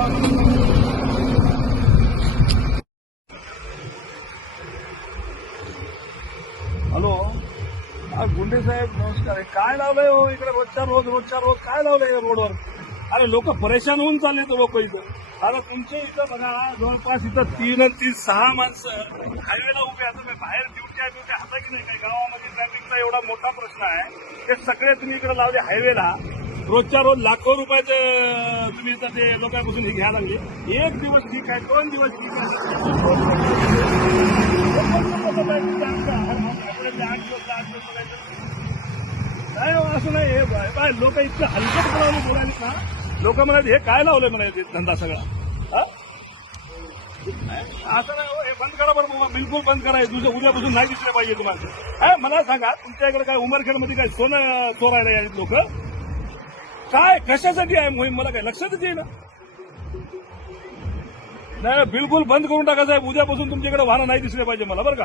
Hello, गुंडे साहेब नमस्कार. काय लावलंय हो इकडे रोजच्या रोज काय लावलंय रोडवर? अरे लोक परेशान होऊन चालले तो लोक इथं. आता तुमच्या इथं बघा जवळपास इथं 6 माणसं हायवेला उभे. आता मी बाहेर ड्युटी हाता की नाही, काही गावामध्ये ट्रॅफिकचा एवढा मोठा प्रश्न आहे. ते सगळे तुम्ही इकडे लावले हायवेला. रोजच्या रोज लाखो रुपयाचे तुम्ही इथं ते लोकांपासून हे घ्यायला लागले. एक दिवस ठीक आहे, 2 दिवस ठीक आहे. नाही असं नाही. हे बाय लोक इतकं हलकटपणाने बोलायला ना, लोक म्हणाले हे काय लावलंय म्हणाले धंदा सगळा. असं नाही हो, हे बंद करा बरं, बिलकुल बंद करा. उद्यापासून नाही दिसले पाहिजे तुम्हाला. मला सांगा तुमच्या इकडे काय उमरखेडमध्ये काय सोनं चोरायला यायचे लोक? काय कशासाठी आहे मोहीम मला काय लक्षातच येईल. नाही बिलकुल बंद करून टाका साहेब. उद्यापासून तुमच्याकडे वाहनं नाही दिसले पाहिजे मला बरं का.